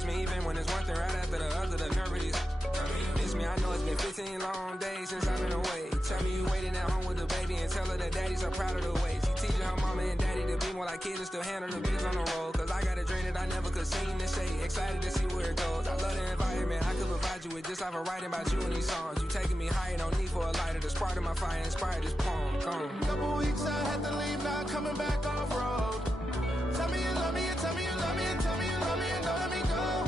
trust me even when it's one thing right after the other. The nerve is miss me. I know it's been 15 long days since I've been away. Tell me you waiting at home with the baby and tell her that daddy's so proud of the way. She teaching her mama and daddy to be more like kids and still handle the biz on the road. Cause I got a dream that I never could sing and say. Excited to see where it goes. I love the environment. I could provide you with just like a writing about you in these songs. You taking me higher, no need for a lighter. The spark of my fire inspired this poem. Come. Couple weeks I had to leave, now coming back off road. Tell me you love me and tell me you love me and tell me you love me and don't let me go.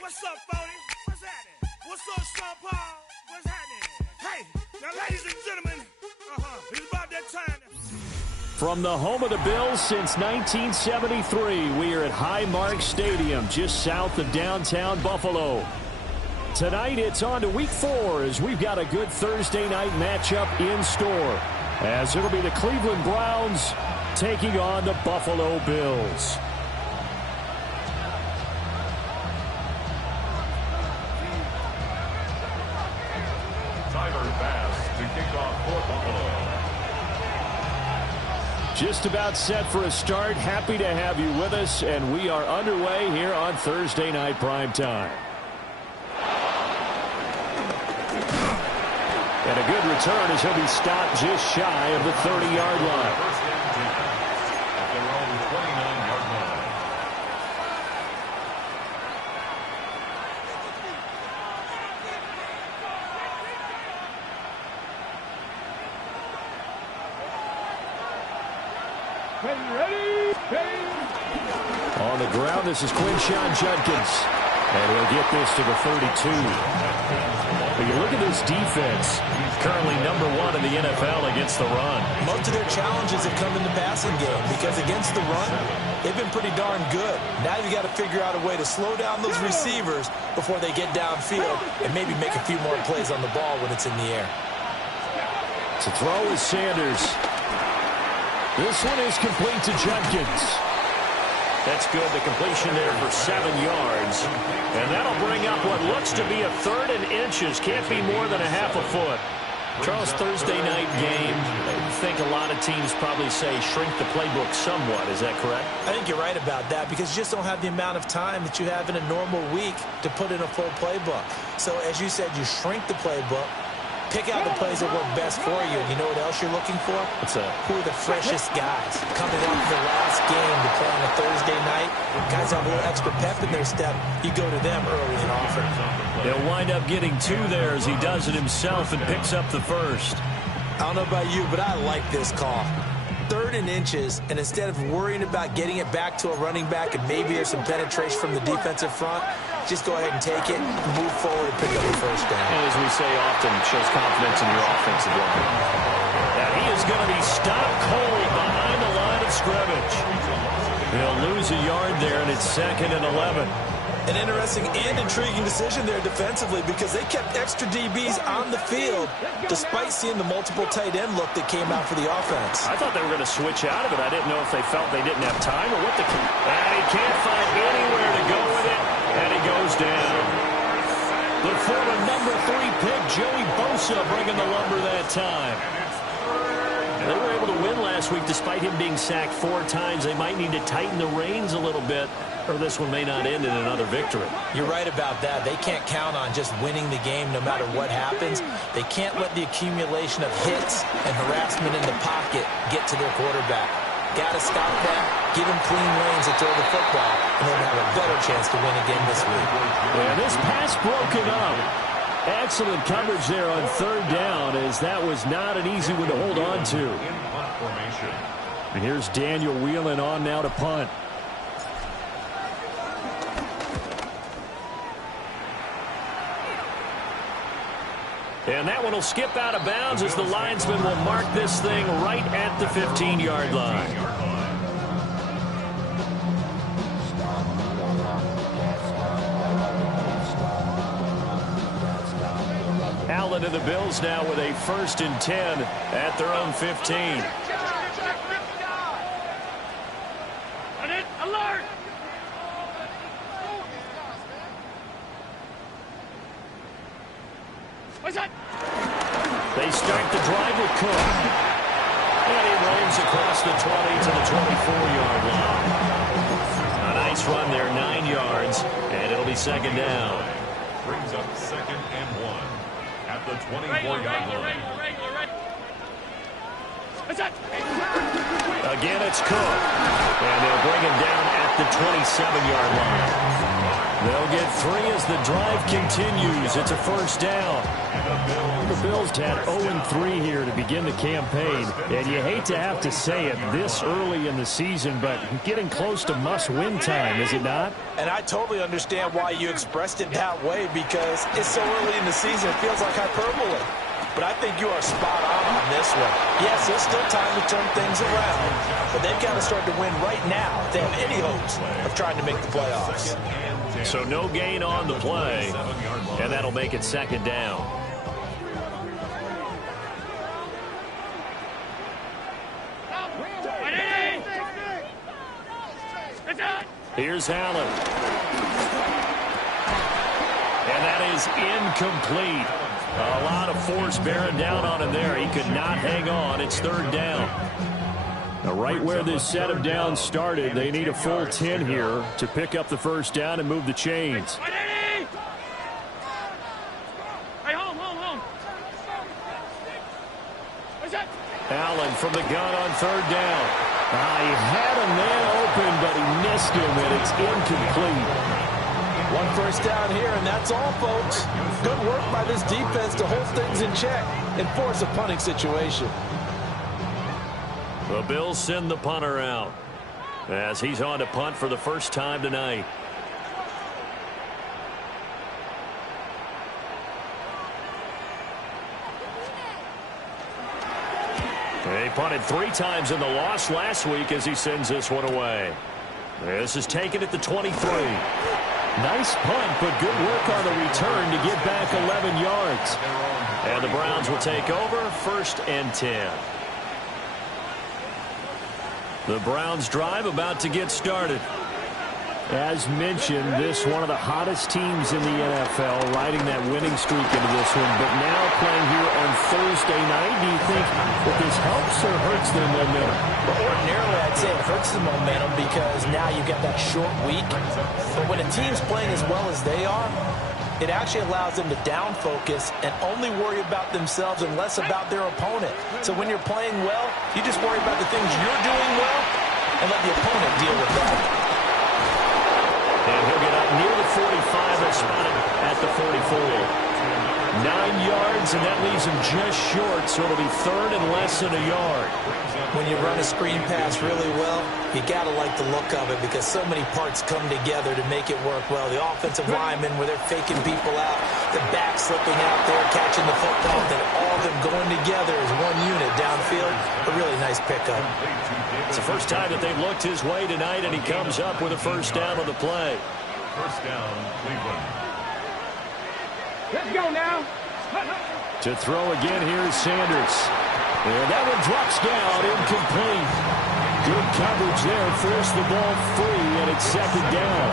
What's up, Phony? What's happening? What's up, Sean Paul? What's happening? Hey, now, ladies and gentlemen, it's about that time. From the home of the Bills since 1973, we are at Highmark Stadium, just south of downtown Buffalo. Tonight, it's on to Week 4 as we've got a good Thursday night matchup in store, as it'll be the Cleveland Browns taking on the Buffalo Bills. Just about set for a start. Happy to have you with us, and we are underway here on Thursday Night Primetime. And a good return as he'll be stopped just shy of the 30-yard line. On the ground, this is Quinshon Judkins. And he'll get this to the 32. But you look at this defense, currently #1 in the NFL against the run. Most of their challenges have come in the passing game because against the run, they've been pretty darn good. Now you've got to figure out a way to slow down those receivers before they get downfield and maybe make a few more plays on the ball when it's in the air. To throw is Sanders. This one is complete to Judkins. That's good. The completion there for 7 yards. And that'll bring up what looks to be a 3rd and inches. Can't be more than a half a foot. Charles, Thursday night game. I think a lot of teams probably say shrink the playbook somewhat. Is that correct? I think you're right about that because you just don't have the amount of time that you have in a normal week to put in a full playbook. So as you said, you shrink the playbook. Pick out the plays that work best for you. And you know what else you're looking for? What's that? Who are the freshest guys? Coming off the last game to play on a Thursday night. Guys have a little extra pep in their step. You go to them early and often. He'll wind up getting 2 there as he does it himself and picks up the first. I don't know about you, but I like this call. 3rd and inches, and instead of worrying about getting it back to a running back and maybe there's some penetration from the defensive front, just go ahead and take it, move forward, and pick up the first down. And as we say often, shows confidence in your offensive line. Now he is going to be stopped cold behind the line of scrimmage. He'll lose a yard there, and it's 2nd and 11. An interesting and intriguing decision there defensively because they kept extra DBs on the field despite seeing the multiple tight end look that came out for the offense. I thought they were going to switch out of it. I didn't know if they felt they didn't have time or what. And he can't find anywhere to go with it, and he goes down. The former #3 pick, Joey Bosa, bringing the lumber that time. They were able to win last week despite him being sacked 4 times. They might need to tighten the reins a little bit, or this one may not end in another victory. You're right about that. They can't count on just winning the game no matter what happens. They can't let the accumulation of hits and harassment in the pocket get to their quarterback. Got to stop that, give him clean lanes to throw the football, and then have a better chance to win again this week. Yeah, this pass broken up. Excellent coverage there on third down, as that was not an easy one to hold on to. And here's Daniel Whelan on now to punt. And that one will skip out of bounds as the linesman will mark this thing right at the 15-yard line. Allen and the Bills now with a 1st and 10 at their own 15. Alert! What's that? They start the drive with Cook. And he roams across the 20 to the 24-yard line. A nice run there, 9 yards, and it'll be 2nd down. Brings up 2nd and 1 at the 24-yard line. What's that? Again, it's Cook. And they'll bring him down at the 27-yard line. They'll get 3 as the drive continues. It's a 1st down. The Bills had 0-3 here to begin the campaign. And you hate to have to say it this early in the season, but getting close to must-win time, is it not? And I totally understand why you expressed it that way, because it's so early in the season, it feels like hyperbole. But I think you are spot on this one. Yes, there's still time to turn things around, but they've got to start to win right now if they have any hopes of trying to make the playoffs. So no gain on the play, and that'll make it 2nd down. Here's Allen. And that is incomplete. A lot of force bearing down on him there. He could not hang on. It's 3rd down. Now, right where this set of downs started, they need a full 10 here to pick up the 1st down and move the chains. Hey, home. What's that? Allen from the gun on 3rd down. He had a man open, but he missed him, and it's incomplete. 1 first down here, and that's all, folks. Good work by this defense to hold things in check and force a punting situation. The Bills send the punter out as he's on to punt for the first time tonight. He punted 3 times in the loss last week as he sends this one away. This is taken at the 23. Nice punt, but good work on the return to get back 11 yards. And the Browns will take over, 1st and 10. The Browns drive about to get started. As mentioned, this one of the hottest teams in the NFL, riding that winning streak into this one, but now playing here on Thursday night. Do you think that this helps or hurts their momentum? Well, ordinarily, I'd say it hurts the momentum because now you've got that short week. But when a team's playing as well as they are, it actually allows them to down focus and only worry about themselves and less about their opponent. So when you're playing well, you just worry about the things you're doing well and let the opponent deal with that. And he'll get up near the 45 and spotted at the 44. 9 yards, and that leaves him just short, so it'll be 3rd and less than a yard. When you run a screen pass really well, you got to like the look of it because so many parts come together to make it work well. The offensive linemen, where they're faking people out, the back slipping out there, catching the football, then all of them going together as one unit downfield. A really nice pickup. It's the first time that they've looked his way tonight, and he comes up with a 1st down on the play. 1st down, Cleveland. Let's go now. To throw again, here's Sanders. And that one drops down, incomplete. Good coverage there, forced the ball free, and it's 2nd down.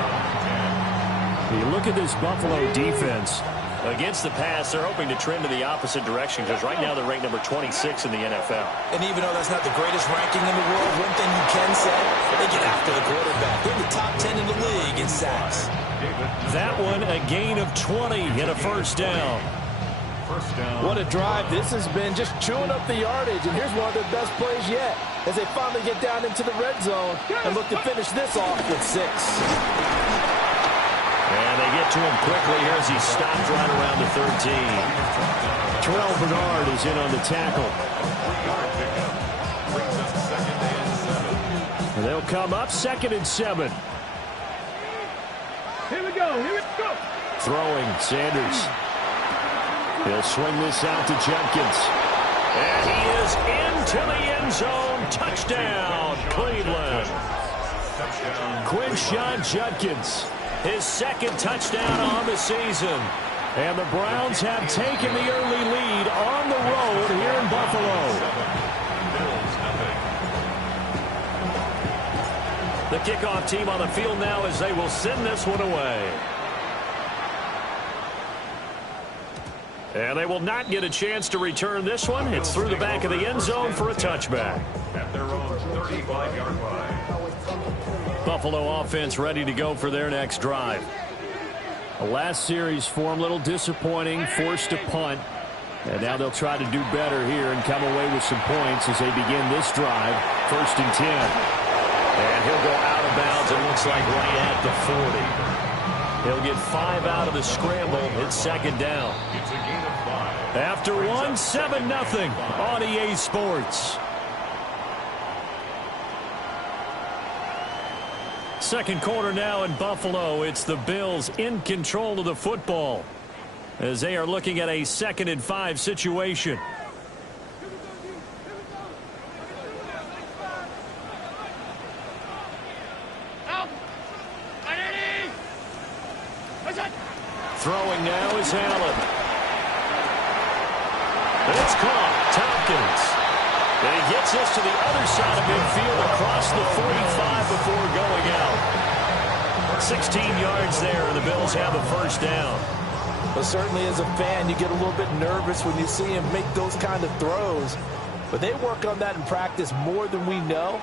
You look at this Buffalo defense. Against the pass, they're hoping to trend to the opposite direction because right now they're ranked number 26 in the NFL. And even though that's not the greatest ranking in the world, one thing you can say, they get after the quarterback. They're the top 10 in the league in sacks. That one, a gain of 20 and a 1st down. 1st down. What a drive. This has been just chewing up the yardage, and here's one of their best plays yet as they finally get down into the red zone and look to finish this off with 6. get to him quickly here as he stopped right around the 13. Terrell Bernard is in on the tackle. And they'll come up 2nd and 7. Here we go. Throwing, Sanders. He'll swing this out to Judkins. And he is into the end zone. Touchdown, Cleveland. Quinshon Judkins. His 2nd touchdown on the season. And the Browns have taken the early lead on the road here in Buffalo. The kickoff team on the field now as they will send this one away. And they will not get a chance to return this one. It's through the back of the end zone for a touchback. At their own 35-yard line. Buffalo offense ready to go for their next drive. The last series for them, a little disappointing, forced to punt. And now they'll try to do better here and come away with some points as they begin this drive. 1st and 10. And he'll go out of bounds, it looks like right at the 40. He'll get 5 out of the scramble. It's 2nd down. It's a gain of 5. After 1, 7-0 on EA Sports. Second quarter now in Buffalo. It's the Bills in control of the football as they are looking at a 2nd and 5 situation. Throwing now is Allen. And it's caught. Tompkins. And he gets this to the other side of midfield across the 45 before going out. 16 yards there, and the Bills have a 1st down. But certainly as a fan, you get a little bit nervous when you see him make those kind of throws. But they work on that in practice more than we know.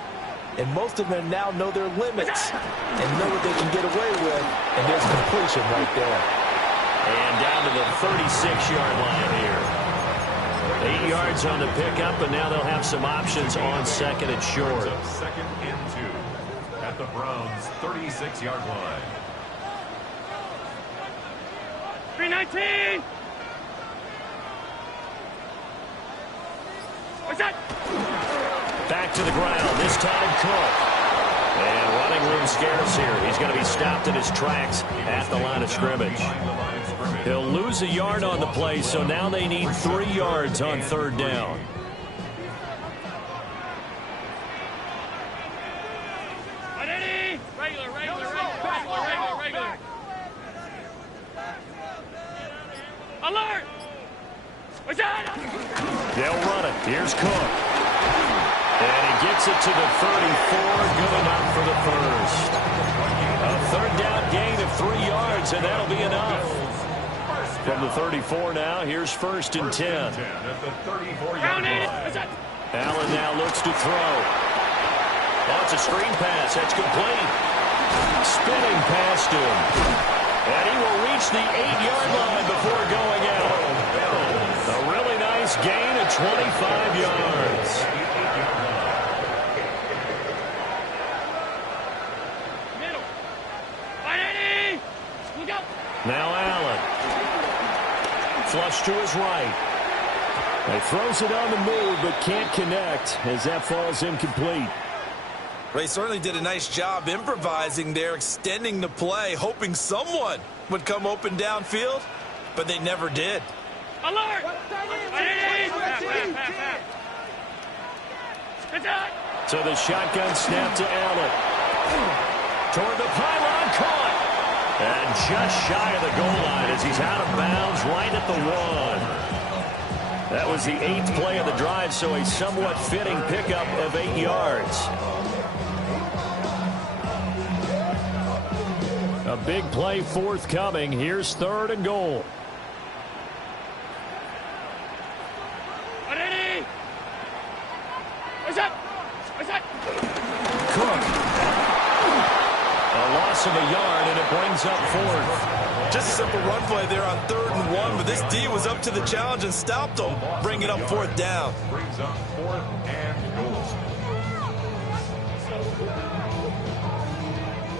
And most of them now know their limits and know what they can get away with. And there's completion right there. And down to the 36-yard line here. 8 yards on the pickup, and now they'll have some options on 2nd and short. 2nd and 2 at the Browns' 36-yard line. 319. What's that? Back to the ground, this time Cook. And running room scarce here. He's going to be stopped in his tracks at the line of scrimmage. He'll lose a yard on the play, so now they need 3 yards on 3rd down. Regular. Alert! What's that? They'll run it. Here's Cook. And he gets it to the 34. Good enough for the 1st. A 3rd down gain of 3 yards, and that'll be enough. From the 34 now, here's 1st and 10. At the 34-yard line. Allen now looks to throw. Oh, it's a screen pass. That's complete. Spinning past him. And he will reach the 8-yard line before going out. A really nice gain of 25 yards. Now Allen. Flush to his right. He throws it on the move, but can't connect as that falls incomplete. They certainly did a nice job improvising there, extending the play, hoping someone would come open downfield, but they never did. Alert! So the shotgun snap to Allen. Toward the pylon, caught. And just shy of the goal line as he's out of bounds right at the 1. That was the 8th play of the drive, so a somewhat fitting pickup of 8 yards. A big play forthcoming. Here's 3rd and goal. Cook. A loss of a yard, and it brings up 4th. Just a simple run play there on 3rd and 1, but this D was up to the challenge and stopped them, bringing up 4th down. Brings up 4th and goal.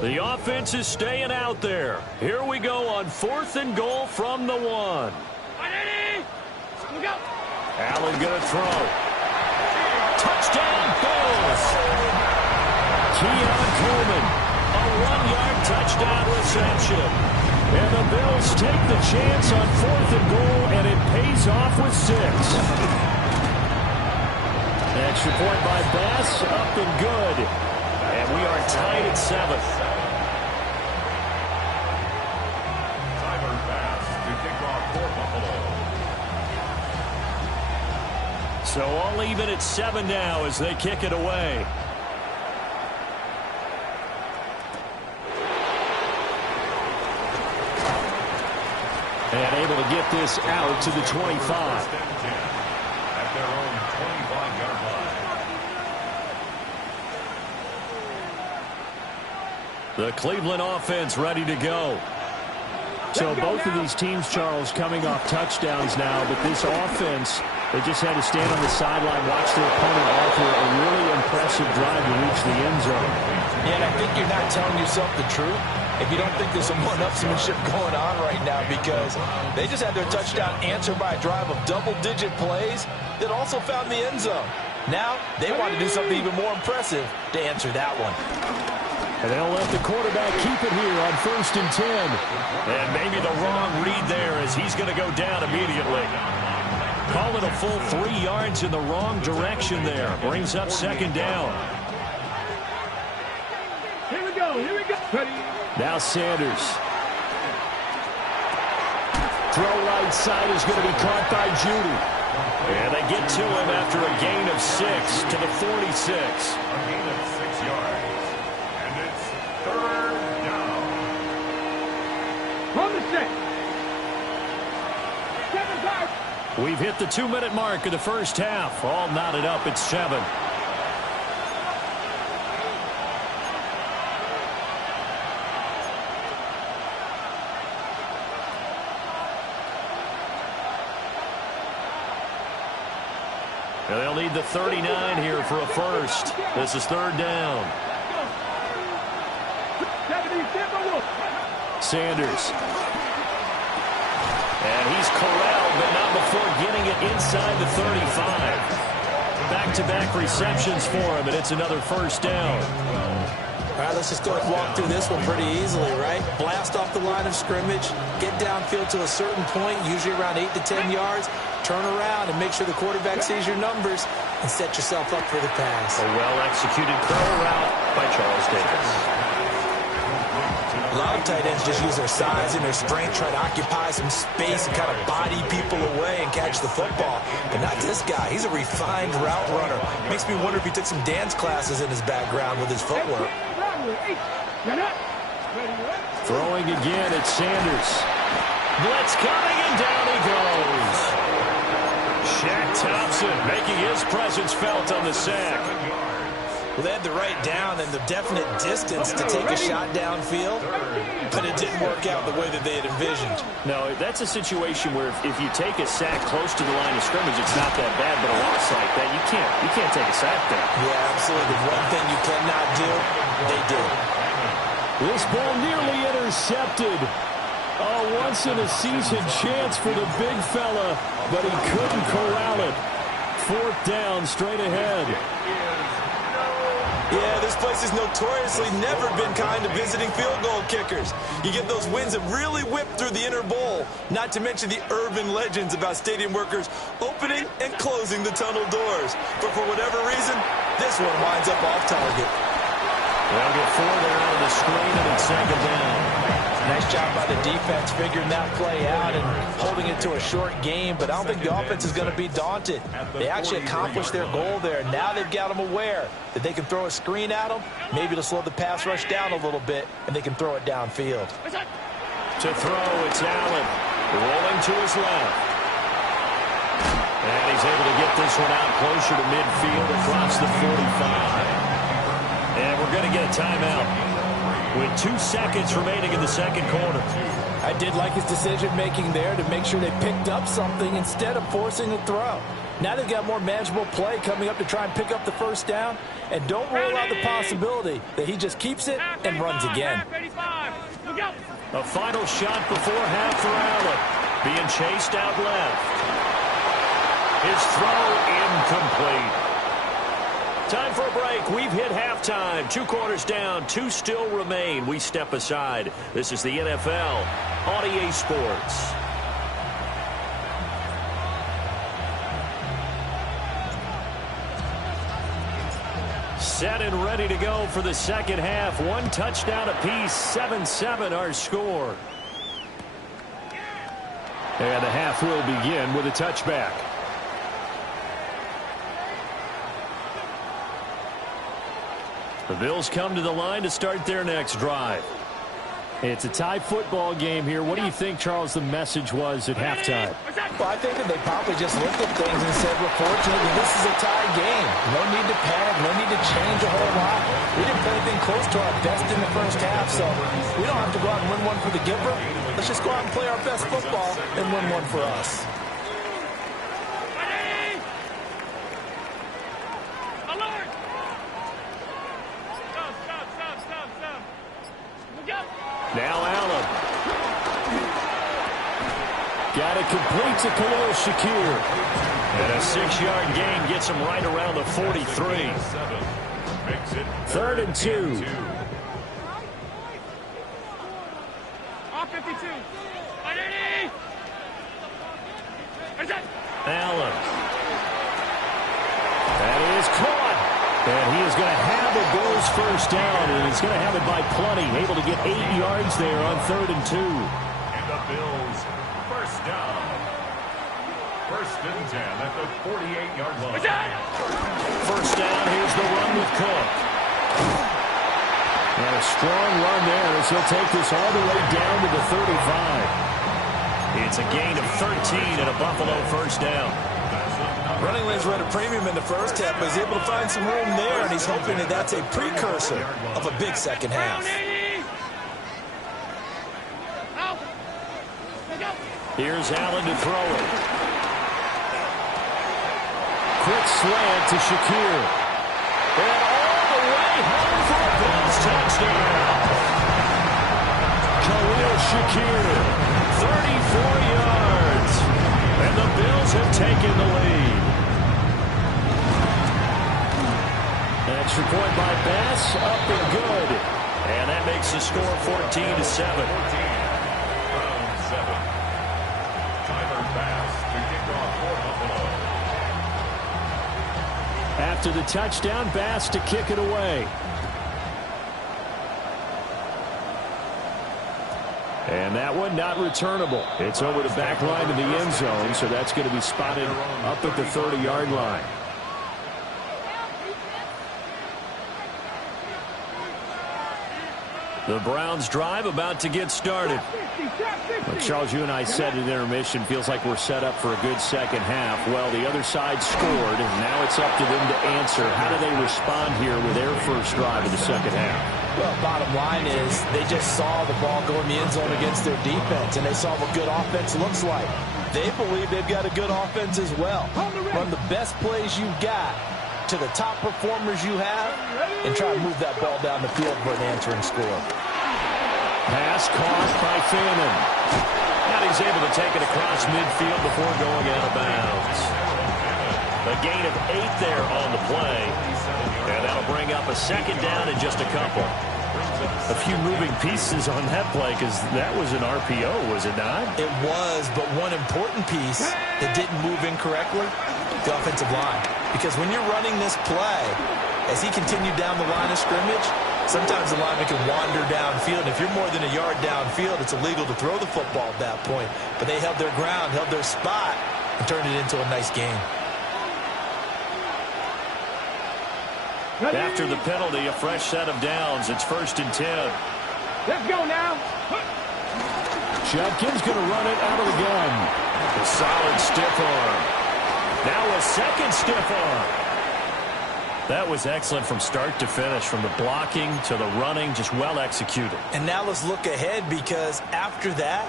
The offense is staying out there. Here we go on 4th and goal from the 1. Allen going to throw. Touchdown, Bills. Keon Coleman, a 1-yard touchdown reception. And the Bills take the chance on 4th and goal, and it pays off with 6. Extra point by Bass, up and good. And we are tied at 7. Tyler Bass to kick off for Buffalo. So all even at 7 now as they kick it away. And able to get this out to the 25. At their own 25-yard line. The Cleveland offense ready to go. So both of these teams, Charles, coming off touchdowns now, but this offense, they just had to stand on the sideline, watch their opponent offer a really impressive drive to reach the end zone. Yeah, and I think you're not telling yourself the truth if you don't think there's some one-upsmanship going on right now, because they just had their touchdown answered by a drive of double-digit plays that also found the end zone. Now they want to do something even more impressive to answer that one. And they'll let the quarterback keep it here on 1st and 10. And maybe the wrong read there as he's going to go down immediately. Call it a full 3 yards in the wrong direction there. Brings up 2nd down. Here we go. Ready? Now Sanders. Throw right side is going to be caught by Judy. And they get to him after a gain of 6 to the 46. A gain of 6 yards. And it's 3rd down. From the set. 7 yards. We've hit the 2-minute mark of the first half. All knotted up at 7. And they'll need the 39 here for a first. This is 3rd down. Sanders. And he's corralled, but not before getting it inside the 35. Back-to-back receptions for him, and it's another 1st down. All right, let's just go and walk through this one pretty easily, right? Blast off the line of scrimmage, get downfield to a certain point, usually around 8 to 10 yards, turn around and make sure the quarterback sees your numbers and set yourself up for the pass. A well-executed curl route by Charles Davis. A lot of tight ends just use their size and their strength, try to occupy some space and kind of body people away and catch the football. But not this guy. He's a refined route runner. Makes me wonder if he took some dance classes in his background with his footwork. Throwing again at Sanders. Blitz coming, and down he goes. Shaq Thompson making his presence felt on the sack. Well, they had the right down and the definite distance to take a shot downfield, but it didn't work out the way that they had envisioned. No, that's a situation where if you take a sack close to the line of scrimmage, it's not that bad, but a loss like that, you can't take a sack there. Yeah, absolutely. One thing you cannot do, they did. This ball nearly intercepted. A once-in-a-season chance for the big fella, but he couldn't corral it. 4th down, straight ahead. Yeah, this place has notoriously never been kind to visiting field goal kickers. You get those wins that really whip through the inner bowl, not to mention the urban legends about stadium workers opening and closing the tunnel doors. But for whatever reason, this one winds up off target. They'll get 4 there on the screen, and it's 2nd down. Nice job by the defense figuring that play out and holding it to a short game, but I don't think the offense is going to be daunted. They actually accomplished their goal there. Now they've got them aware that they can throw a screen at them, maybe to slow the pass rush down a little bit, and they can throw it downfield. To throw, it's Allen, rolling to his left. And he's able to get this one out closer to midfield across the 45. And we're going to get a timeout with 2 seconds remaining in the second quarter. I did like his decision-making there to make sure they picked up something instead of forcing a throw. Now they've got more manageable play coming up to try and pick up the first down. And don't rule out the possibility that he just keeps it and runs again. A final shot before half for Allen. Being chased out left. His throw incomplete. Time for a break. We've hit halftime. 2 quarters down. 2 still remain. We step aside. This is the NFL on EA Sports. Set and ready to go for the second half. 1 touchdown apiece. 7-7 our score. And the half will begin with a touchback. The Bills come to the line to start their next drive. It's a tie football game here. What do you think, Charles, the message was at halftime? Well, I think that they probably just looked at things and said, well, fortunately, this is a tie game. No need to panic. No need to change a whole lot. We didn't play anything close to our best in the first half, so we don't have to go out and win one for the giver. Let's just go out and play our best football and win one for us. Now Allen. Got it complete to Khalil Shakir. And a 6-yard gain gets him right around the 43. 3rd and 2. Allen. That is caught. And he is going to have the Bills first down, and he's going to have it by plenty. Able to get 8 yards there on 3rd and 2. And the Bills first down. 1st and 10 at the 48-yard line. First down, here's the run with Cook. And a strong run there as he'll take this all the way down to the 35. It's a gain of 13 and a Buffalo first down. Running lanes were at a premium in the first half, but he's able to find some room there, and he's hoping that that's a precursor of a big second half. Here's Allen to throw it. Quick slant to Shakir. And all the way home for a Bills touchdown. Khalil Shakir. 34 yards. And the Bills have taken the lead. Extra point by Bass, up and good. And that makes the score 14-7. Round 7. Tyler Bass to kick off for Buffalo. After the touchdown, Bass to kick it away. And that one not returnable. It's over the back line of the end zone, so that's going to be spotted up at the 30-yard line. The Browns drive about to get started. Well, Charles, you and I said at intermission, feels like we're set up for a good second half. Well, the other side scored, and now it's up to them to answer. How do they respond here with their first drive of the second half? Well, bottom line is they just saw the ball go in the end zone against their defense, and they saw what good offense looks like. They believe they've got a good offense as well. Run the best plays you've got to the top performers you have, and try to move that ball down the field for an answering score. Pass caught by Fannin. And he's able to take it across midfield before going out of bounds. A gain of 8 there on the play. And that'll bring up a second down in just a couple. A few moving pieces on that play, because that was an RPO, was it not? It was, but one important piece that didn't move incorrectly, the offensive line. Because when you're running this play, as he continued down the line of scrimmage, sometimes the lineman can wander downfield. And if you're more than a yard downfield, it's illegal to throw the football at that point. But they held their ground, held their spot, and turned it into a nice game. After the penalty, a fresh set of downs. It's 1st and 10. Let's go now. Judkins going to run it out of the gun. A solid stiff arm. Now a second stiff arm. That was excellent from start to finish, from the blocking to the running, just well executed. And now let's look ahead, because after that,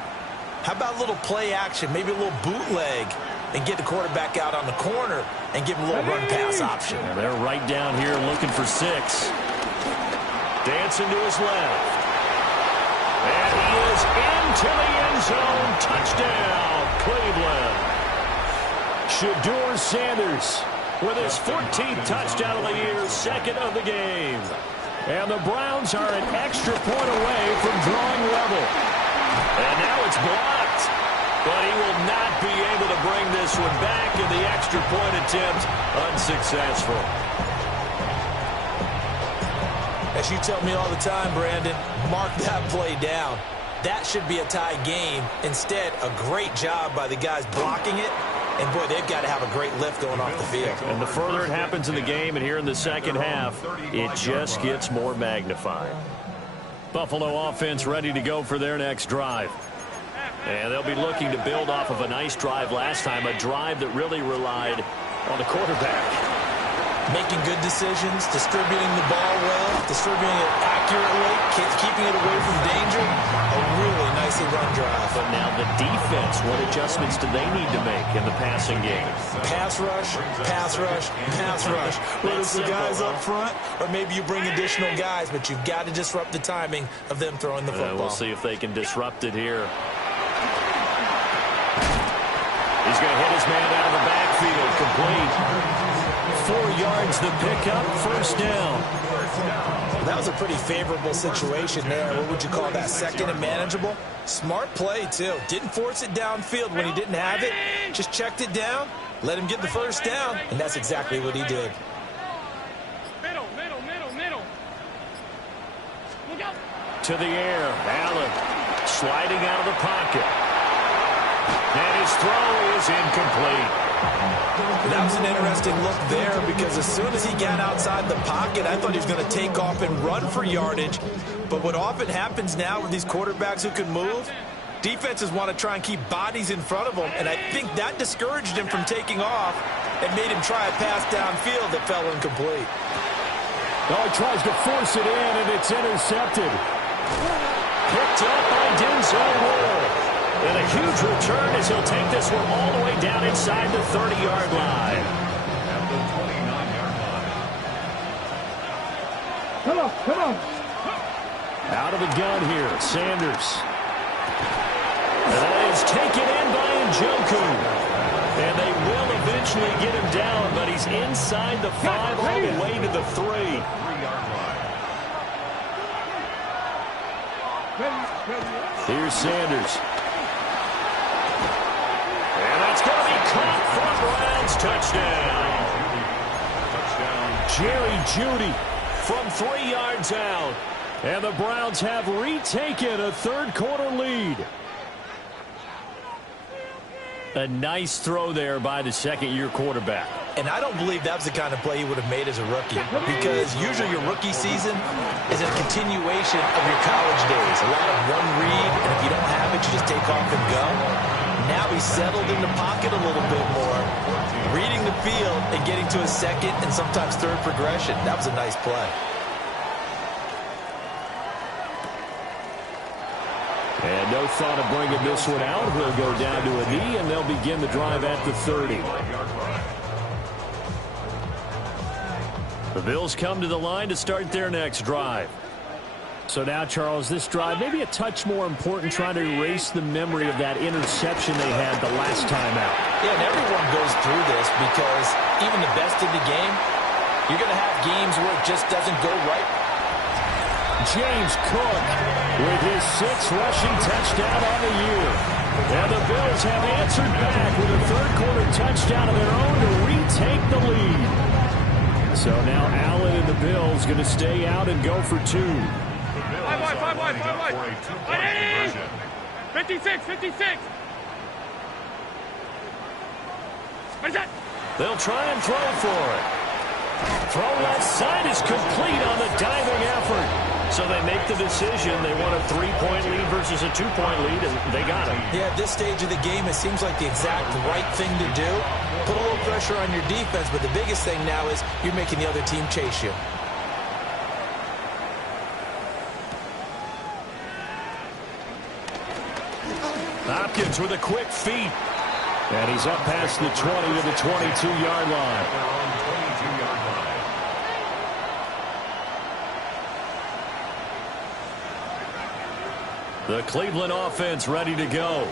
how about a little play action, maybe a little bootleg and get the quarterback out on the corner and give him a little run pass option. And they're right down here looking for 6. Dancing to his left. And he is into the end zone. Touchdown, Cleveland. Shedeur Sanders with his 14th touchdown of the year, 2nd of the game. And the Browns are an extra point away from drawing level. And now it's blocked. But he will not be able to bring this one back, and the extra point attempt unsuccessful. As you tell me all the time, Brandon, mark that play down. That should be a tie game. Instead, a great job by the guys blocking it. And, boy, they've got to have a great lift going off the field. And the further it happens in the game and here in the second half, it just gets more magnified. Buffalo offense ready to go for their next drive. And they'll be looking to build off of a nice drive last time, a drive that really relied on the quarterback. Making good decisions, distributing the ball well, distributing it accurately, keeping it away from danger. A really nicely run drive. But now the defense, what adjustments do they need to make in the passing game? Pass rush, pass rush, pass rush. Whether it's the guys up front or maybe you bring additional guys, but you've got to disrupt the timing of them throwing the football. We'll see if they can disrupt it here. He's going to hit his man out of the backfield, complete. 4 yards the pickup, first down. That was a pretty favorable situation there. What would you call that? Second and manageable? Smart play, too. Didn't force it downfield when he didn't have it. Just checked it down, let him get the first down, and that's exactly what he did. Middle. Look out. To the air, Allen sliding out of the pocket. And his throw is incomplete. That was an interesting look there because as soon as he got outside the pocket, I thought he was going to take off and run for yardage. But what often happens now with these quarterbacks who can move, defenses want to try and keep bodies in front of them, and I think that discouraged him from taking off and made him try a pass downfield that fell incomplete. Oh, he tries to force it in, and it's intercepted. Picked up by Denzel Ward. And a huge return as he'll take this one all the way down inside the 30-yard line. At the 29-yard line. Come on. Out of the gun here, Sanders. And that is taken in by Njoku. And they will eventually get him down, but he's inside the 5 all the way to the 3. 3-yard line. Here's Sanders. And that's going to be caught for a Browns touchdown. Jerry Jeudy from 3 yards out. And the Browns have retaken a third-quarter lead. A nice throw there by the second-year quarterback. And I don't believe that was the kind of play he would have made as a rookie, because usually your rookie season is a continuation of your college days. A lot of one read, and if you don't have it, you just take off and go. Now he's settled in the pocket a little bit more, reading the field and getting to his second and sometimes third progression. That was a nice play. And no thought of bringing this one out. He'll go down to a knee, and they'll begin the drive at the 30. The Bills come to the line to start their next drive. So now, Charles, this drive maybe a touch more important, trying to erase the memory of that interception they had the last time out. Yeah, and everyone goes through this because even the best in the game, you're going to have games where it just doesn't go right. James Cook with his 6th rushing touchdown on the year. And the Bills have answered back with a third-quarter touchdown of their own to retake the lead. So now Allen and the Bills going to stay out and go for 2. 5 wide. 56. What is that? They'll try and throw for it. Throw left side is complete on the diving effort. So they make the decision. They want a 3-point lead versus a 2-point lead, and they got it. Yeah, at this stage of the game, it seems like the exact right thing to do. Put a little pressure on your defense, but the biggest thing now is you're making the other team chase you. Hopkins with a quick feed. And he's up past the 20 to the 22-yard line. The Cleveland offense ready to go.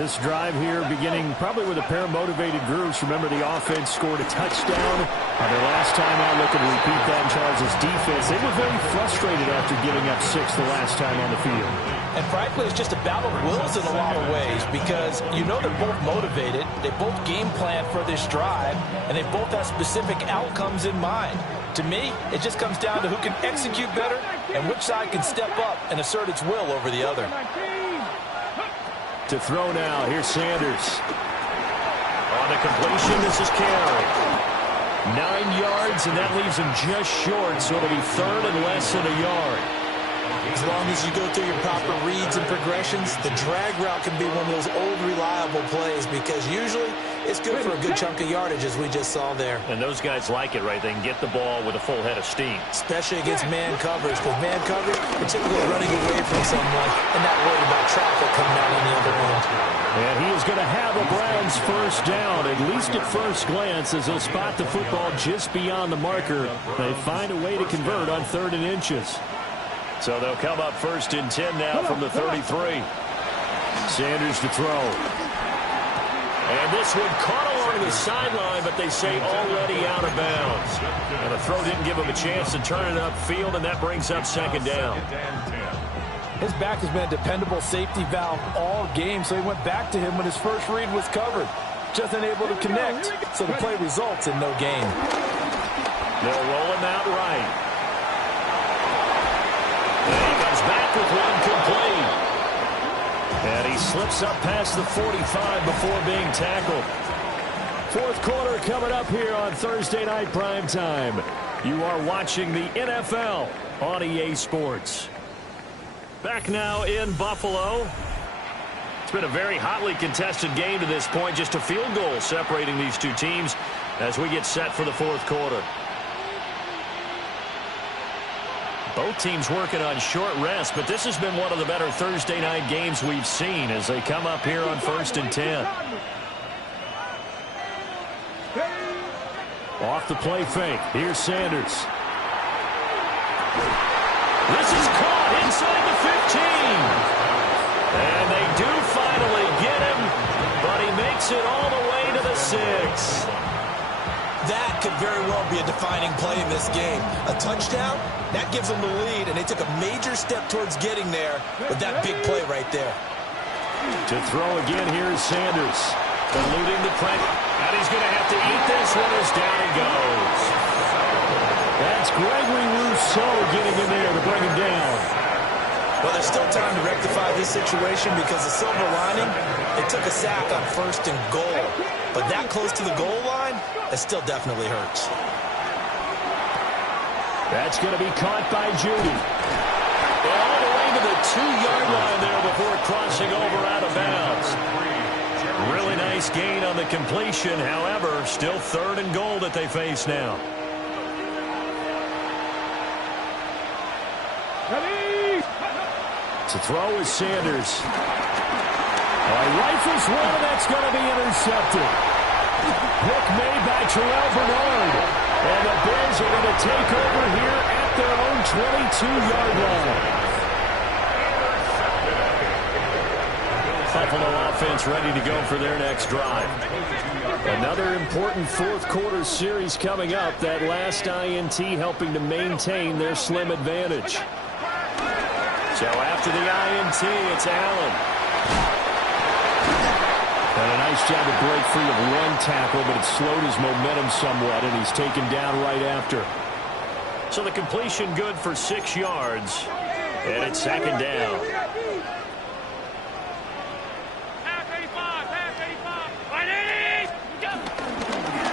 This drive here beginning probably with a pair of motivated groups. Remember, the offense scored a touchdown on their last time out. Looking to repeat that in Charles' defense. They were very frustrated after giving up 6 the last time on the field. And frankly, it's just a battle of wills in a lot of ways because you know they're both motivated. They both game plan for this drive, and they both have specific outcomes in mind. To me, it just comes down to who can execute better and which side can step up and assert its will over the other. To throw now, here's Sanders. On the completion, this is Carey. 9 yards, and that leaves him just short, so it'll be third and less than a yard. As long as you go through your proper reads and progressions, the drag route can be one of those old reliable plays because usually it's good for a good chunk of yardage, as we just saw there. And those guys like it, right? They can get the ball with a full head of steam. Especially against man coverage. Because man coverage, you're typically running away from someone and not worried about traffic coming out on the other end. And he is going to have the Browns first down, at least at first glance, as they'll spot the football just beyond the marker. They find a way to convert on 3rd and inches. So they'll come up 1st and 10 now from the 33. Sanders to throw. And this one caught along the sideline, but they say already out of bounds. And the throw didn't give him a chance to turn it upfield, and that brings up 2nd down. His back has been a dependable safety valve all game, so he went back to him when his first read was covered. Just unable to connect, so the play results in no gain. They'll roll him out right. And he comes back with one complete. And he slips up past the 45 before being tackled. 4th quarter coming up here on Thursday Night Primetime. You are watching the NFL on EA Sports. Back now in Buffalo. It's been a very hotly contested game to this point. Just a field goal separating these two teams as we get set for the 4th quarter. Both teams working on short rest, but this has been one of the better Thursday night games we've seen as they come up here on 1st and 10. Off the play fake. Here's Sanders. This is caught inside the 15. And they do finally get him, but he makes it all the way to the 6. That could very well be a defining play in this game. A touchdown, that gives them the lead, and they took a major step towards getting there with that big play right there. To throw again, here's Sanders. Eluding the pressure. And he's going to have to eat this one as down he goes. That's Gregory Rousseau getting in there to bring him down. Well, there's still time to rectify this situation because the silver lining, it took a sack on 1st and goal. But that close to the goal line, it still definitely hurts. That's going to be caught by Judy. All the way to the 2-yard line there before crossing over out of bounds. Really nice gain on the completion. However, still 3rd and goal that they face now. To throw is Sanders. Rifles one, and that's going to be intercepted. Pick made by Terrell Bernard. And the Bears are going to take over here at their own 22-yard line. Buffalo offense ready to go for their next drive. Another important 4th quarter series coming up. That last INT helping to maintain their slim advantage. So after the INT, it's Allen. And a nice job to break free of one tackle, but it slowed his momentum somewhat, and he's taken down right after. So the completion good for 6 yards, and it's 2nd down.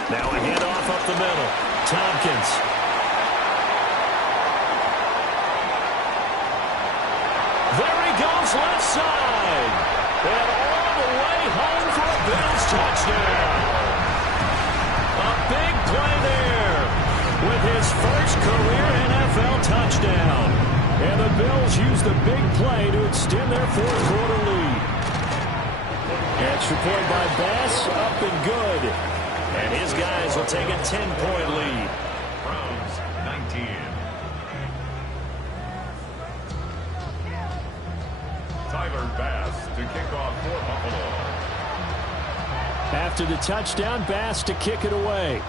Now a handoff up the middle. Tompkins. There he goes, left side. And all the way home for a Bills touchdown. A big play there with his first career NFL touchdown. And the Bills use the big play to extend their 4th quarter lead. Extra extra point by Bass, up and good. And his guys will take a 10-point lead. Browns 19. Tyler Bass to kick off for Buffalo. After the touchdown, Bass to kick it away.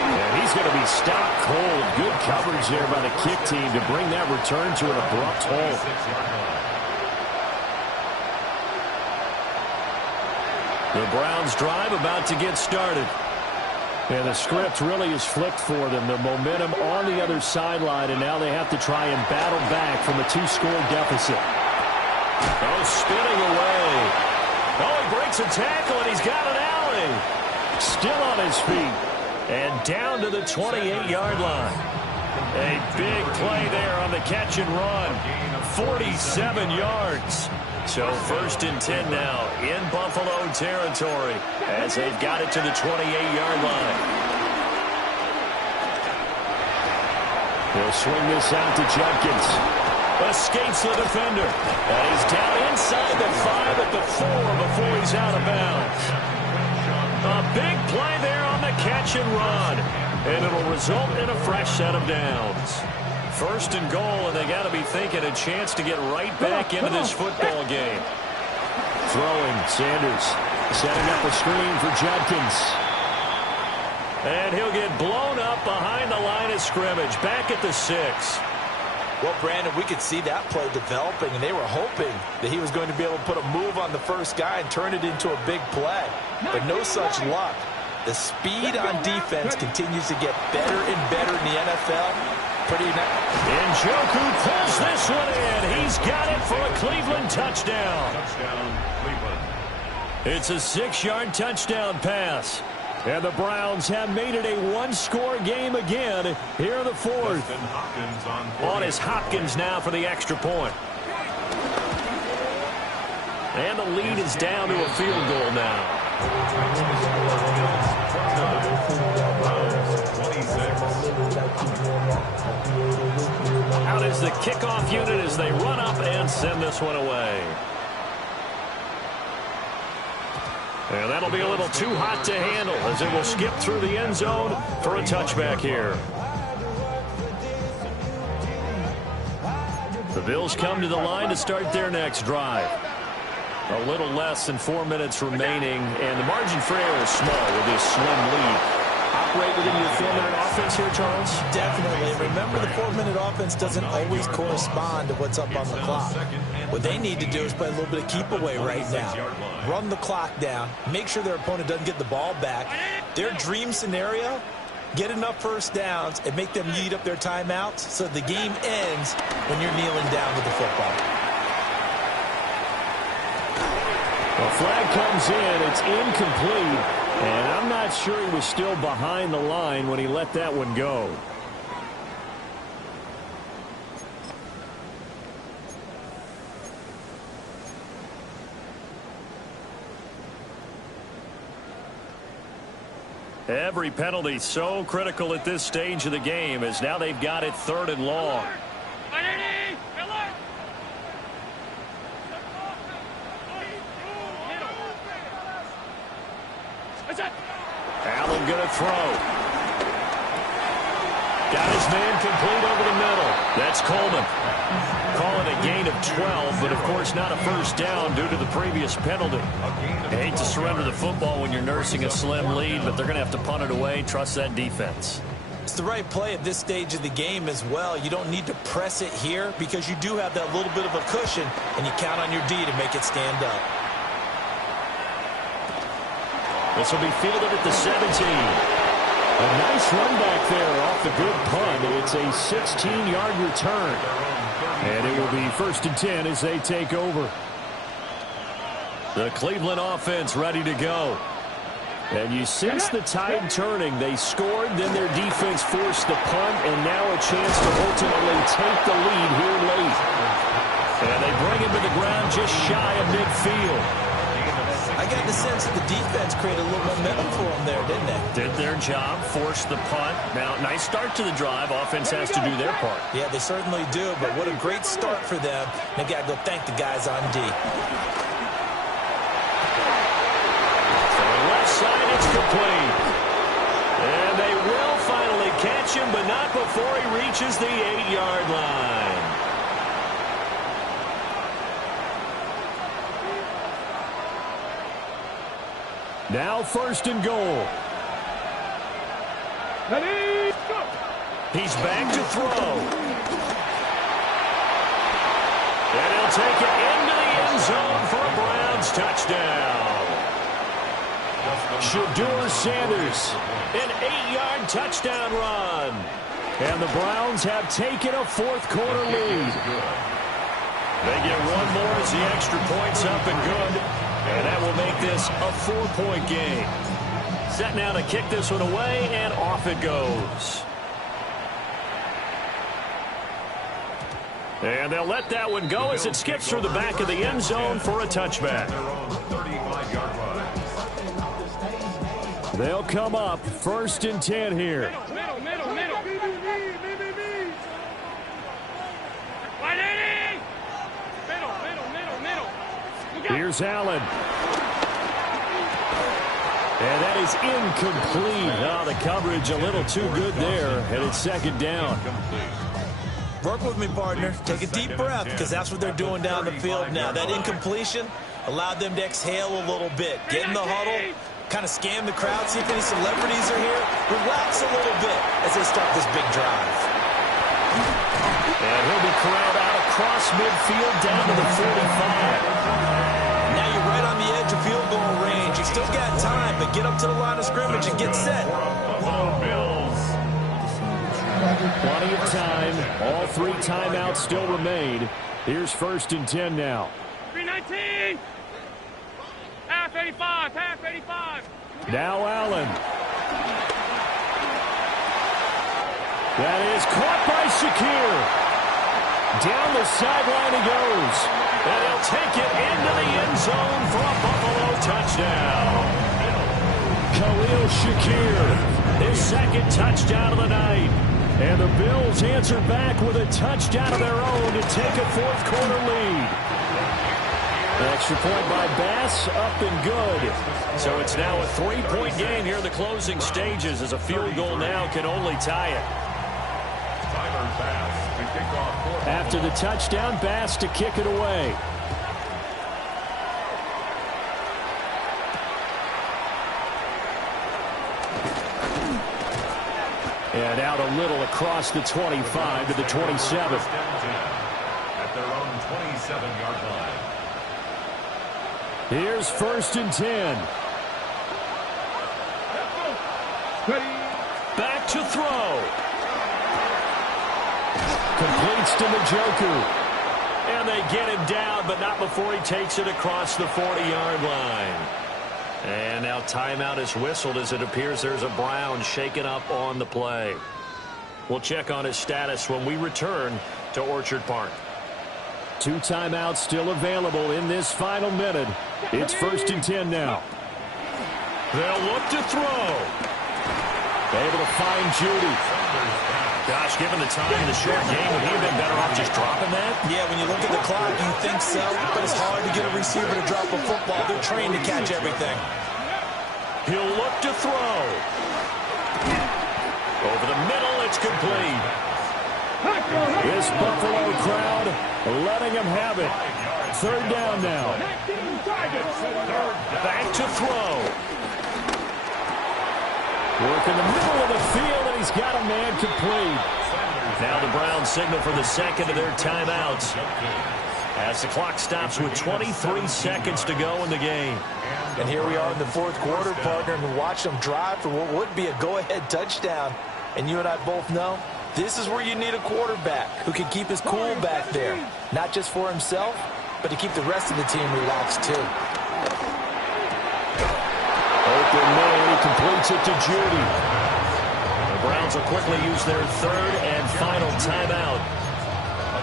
And he's going to be stopped cold. Good coverage there by the kick team to bring that return to an abrupt halt. The Browns drive about to get started. And the script really is flipped for them. The momentum on the other sideline, and now they have to try and battle back from a 2-score deficit. Oh, spinning away. Oh, he breaks a tackle, and he's got an alley. Still on his feet. And down to the 28-yard line. A big play there on the catch and run. 47 yards. So 1st and 10 now in Buffalo territory as they've got it to the 28-yard line. They'll swing this out to Judkins. Escapes the defender. And he's down inside the 5 at the 4 before he's out of bounds. A big play there on the catch and run. And it'll result in a fresh set of downs. 1st and goal, and they got to be thinking a chance to get right back into this football game. Throwing, Sanders setting up a screen for Judkins. And he'll get blown up behind the line of scrimmage, back at the 6. Well, Brandon, we could see that play developing, and they were hoping that he was going to be able to put a move on the first guy and turn it into a big play. But no such luck. The speed on defense continues to get better and better in the NFL. Pretty nice. Njoku pulls this one in. He's got it for a Cleveland touchdown. Touchdown, Cleveland. It's a 6-yard touchdown pass. And the Browns have made it a 1-score game again here in the 4th. On is Hopkins now for the extra point. And the lead is down to a field goal now. Out is the kickoff unit as they run up and send this one away. And that'll be a little too hot to handle as it will skip through the end zone for a touchback here. The Bills come to the line to start their next drive. A little less than 4 minutes remaining, and the margin for error is small with this slim lead. Operate within your 4-minute offense here, Charles? Definitely. Remember, the 4-minute offense doesn't always correspond to what's up on the clock. What they need to do is play a little bit of keep away right now. Run the clock down. Make sure their opponent doesn't get the ball back. Their dream scenario, get enough first downs and make them eat up their timeouts so the game ends when you're kneeling down with the football. The flag comes in. It's incomplete. And I'm not sure he was still behind the line when he let that one go. Every penalty so critical at this stage of the game as now they've got it 3rd and long. Allen going to throw. Got his man complete over the middle. That's Coleman. Call it a gain of 12, but of course not a first down due to the previous penalty. I hate to surrender the football when you're nursing a slim lead, but they're going to have to punt it away. Trust that defense. It's the right play at this stage of the game as well. You don't need to press it here because you do have that little bit of a cushion, and you count on your D to make it stand up. This will be fielded at the 17. A nice run back there off the good punt. It's a 16-yard return. And it will be 1st and 10 as they take over. The Cleveland offense ready to go. And you sense the tide turning. They scored, then their defense forced the punt, and now a chance to ultimately take the lead here late. And they bring him to the ground just shy of midfield. I got the sense that the defense created a little momentum for them there, didn't they? Did their job, forced the punt. Now, nice start to the drive. Offense has to do their part. Yeah, they certainly do, but what a great start for them. They got to go thank the guys on D. Left side, it's complete. And they will finally catch him, but not before he reaches the 8-yard line. Now 1st and goal. He's back to throw. And he'll take it into the end zone for a Browns touchdown. Shedeur Sanders, an 8-yard touchdown run. And the Browns have taken a 4th quarter lead. They get one more as the extra point's up and good. And that will make this a 4-point game. Set now to kick this one away, and off it goes. And they'll let that one go as it skips through the back of the end zone for a touchback. They'll come up 1st and 10 here. Here's Allen. And that is incomplete. Oh, the coverage a little too good there, and it's 2nd down. Work with me, partner. Take a deep breath, because that's what they're doing down the field now. That incompletion allowed them to exhale a little bit. Get in the huddle, kind of scan the crowd, see if any celebrities are here. Relax a little bit as they start this big drive. And he'll be corralled out across midfield down to the 45. Now you're right on the edge of field goal range. You still got time, but get up to the line of scrimmage and get set. Plenty of time. All 3 timeouts still remain. Here's 1st and 10 now. 319. Half 85. Half 85. Now Allen. That is caught by Shakir. Down the sideline he goes. And he'll take it into the end zone for a Buffalo touchdown. Khalil Shakir, his 2nd touchdown of the night. And the Bills answer back with a touchdown of their own to take a 4th quarter lead. An extra point by Bass, up and good. So it's now a 3-point game here in the closing stages, as a field goal now can only tie it. After the touchdown, Bass to kick it away. And out a little across the 25 to the 27. At their own 27-yard line. Here's 1st and 10. Back to throw. Completes to Njoku. And they get him down, but not before he takes it across the 40-yard line. And now timeout is whistled as it appears there's a Brown shaken up on the play. We'll check on his status when we return to Orchard Park. 2 timeouts still available in this final minute. It's 1st and 10 now. They'll look to throw. Able to find Judy. Gosh, given the time in the short game, would he have been better off just dropping that? Yeah, when you look at the clock, you think so, but it's hard to get a receiver to drop a football. They're trained to catch everything. He'll look to throw. Over the middle, it's complete. This Buffalo crowd letting him have it. 3rd down now. Back to throw. Work in the middle of the field, and he's got a man complete. Now the Browns signal for the 2nd of their timeouts as the clock stops with 23 seconds to go in the game. And here we are in the 4th quarter, partner, and watch them drive for what would be a go-ahead touchdown. And you and I both know this is where you need a quarterback who can keep his cool back there, not just for himself, but to keep the rest of the team relaxed too. Open man, he completes it to Judy. The Browns will quickly use their 3rd and final timeout.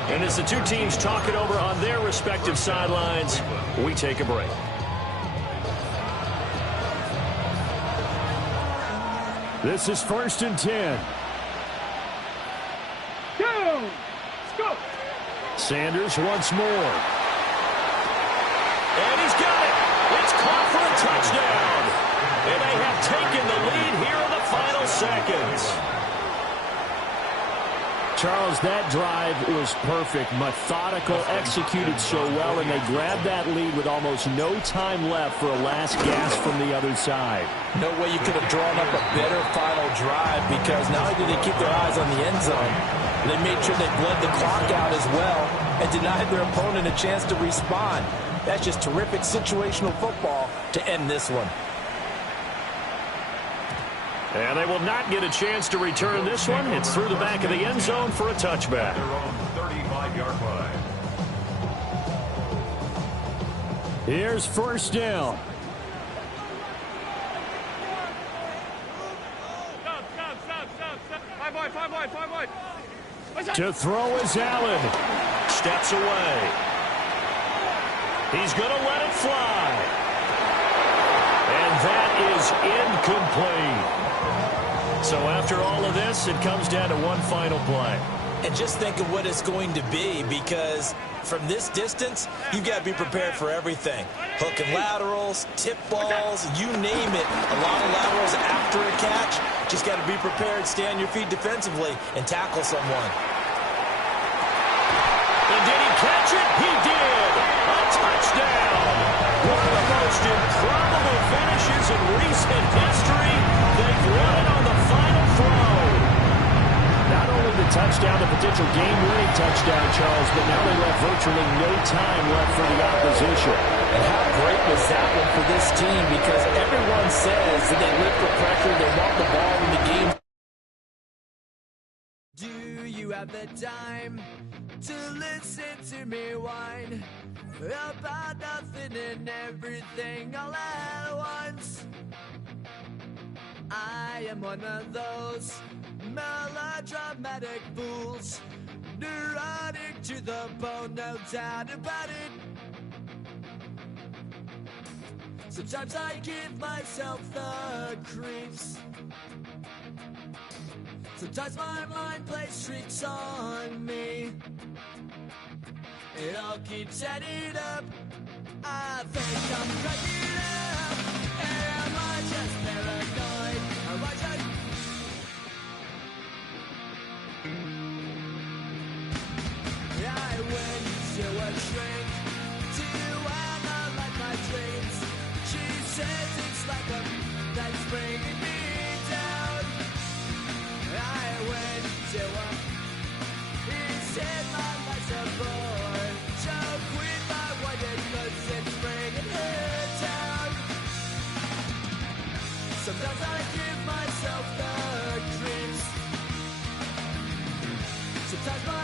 And as the 2 teams talk it over on their respective sidelines, we take a break. This is 1st and 10. Go! Sanders once more. And he's got it. It's caught for a touchdown. And they have taken the lead here in the final seconds. Charles, that drive was perfect, methodical, executed so well, and they grabbed that lead with almost no time left for a last gasp from the other side. No way you could have drawn up a better final drive, because not only did they keep their eyes on the end zone, they made sure they bled the clock out as well and denied their opponent a chance to respond. That's just terrific situational football to end this one. And they will not get a chance to return this one. It's through the back of the end zone for a touchback. Their own 35-yard line. Here's 1st down. Stop. To throw is Allen. Steps away. He's going to let it fly. And that is incomplete. So after all of this, it comes down to one final play. And just think of what it's going to be, because from this distance, you've got to be prepared for everything. Hook and laterals, tip balls, you name it. A lot of laterals after a catch. Just got to be prepared, stay on your feet defensively, and tackle someone. And did he catch it? He did. A touchdown. One of the most improbable finishes in recent history. They've won it on the final throw. Not only the touchdown, the potential game-winning touchdown, Charles, but now they left virtually no time left for the opposition. And how great was that one for this team? Because everyone says that they live for pressure, they want the ball in the game. Do you have the time to listen to me whine about nothing and everything all at once? I am one of those melodramatic fools, neurotic to the bone, no doubt about it. Sometimes I give myself the creeps. Sometimes my mind plays tricks on me. It all keeps adding up. I think I'm cracking up. Am I just paranoid? Am I just... I went to a shrink to analyze my dreams. She says it's like a that's bringing me down. I went to a he said my life's a bore. Joke with my wife because it's bringing her down. Sometimes I give myself the creeps. Sometimes my